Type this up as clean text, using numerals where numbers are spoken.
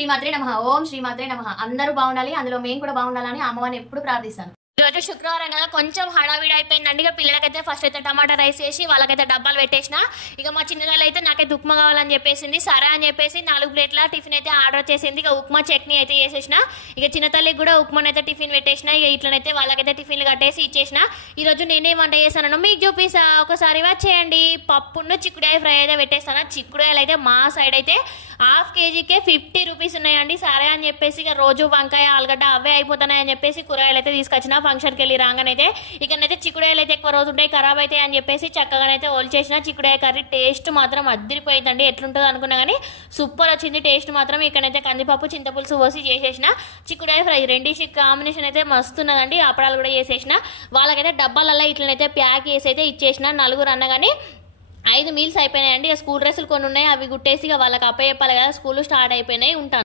శ్రీమాత్రే నమః. ఓం శ్రీమాత్రే నమః. అందరూ బాగుండాలి, అందులో మేము కూడా బాగుండాలని అమ్మవారిని ఎప్పుడు ప్రార్థిస్తాను. ఈరోజు శుక్రవారం కదా, కొంచెం హడావిడి అయిపోయిందండి. ఇక పిల్లలకైతే ఫస్ట్ అయితే టమాటా రైస్ వేసి వాళ్ళకైతే డబ్బాలు పెట్టేసిన. ఇక మా చిన్నగాళ్ళు అయితే నాకైతే ఉప్మా కావాలని చెప్పేసింది. సరే అని చెప్పేసి 4 ప్లేట్ల టిఫిన్ అయితే ఆర్డర్ చేసింది. ఇక ఉప్మా చట్నీ అయితే చేసేసిన. ఇక చిన్న తల్లికి కూడా ఉప్మానైతే టిఫిన్ పెట్టేసిన. ఇక ఇట్లనైతే వాళ్ళకైతే టిఫిన్లు కట్టేసి ఇచ్చేసిన. ఈరోజు నేనే వంట చేస్తాను మీకు చూపిస్తా, ఒకసారి వచ్చేయండి. పప్పును చిక్కుడుకాయ ఫ్రై అయితే పెట్టేస్తాను. చిక్కుడుకాయలు అయితే మా సైడ్ అయితే హాఫ్ కేజీకే 50 రూపీస్ ఉన్నాయండి. సరే అని చెప్పేసి ఇక రోజు వంకాయ ఆలుగడ్డ అవే అయిపోతున్నాయి అని చెప్పేసి కూరగాయలు అయితే తీసుకొచ్చిన. ఫంక్షన్కి వెళ్ళి రాగానైతే ఇకనైతే చిక్కుడుకాయలు అయితే ఎక్కువ రోజు ఉంటాయి, ఖరాబ్ అవుతాయి అని చెప్పేసి చక్కగానైతే చేసిన. చిక్కుడుకాయ కర్రీ టేస్ట్ మాత్రం అద్దరిపోయిందండి. ఎట్లుంటుందో అనుకున్నా కానీ సూపర్ వచ్చింది టేస్ట్ మాత్రం. ఇక్కడైతే కందిపప్పు చింతపులుసు పోసి చేసేసిన. చిక్కుడుకాయ ఫ్రై రెండింటి కాంబినేషన్ అయితే మస్తున్నదండి. అప్పడాలు కూడా చేసేసిన. వాళ్ళకైతే డబ్బాలలో ఇట్లనైతే ప్యాక్ చేసి అయితే ఇచ్చేసిన. 4 అన్నగాని 5 మీల్స్ అయిపోయినాయండి. స్కూల్ డ్రెస్సులు కొన్ని ఉన్నాయి, అవి గుట్టేసి వాళ్ళకి అప్పచెప్పాలి కదా, స్కూల్ స్టార్ట్ అయిపోయినాయి. ఉంటాను.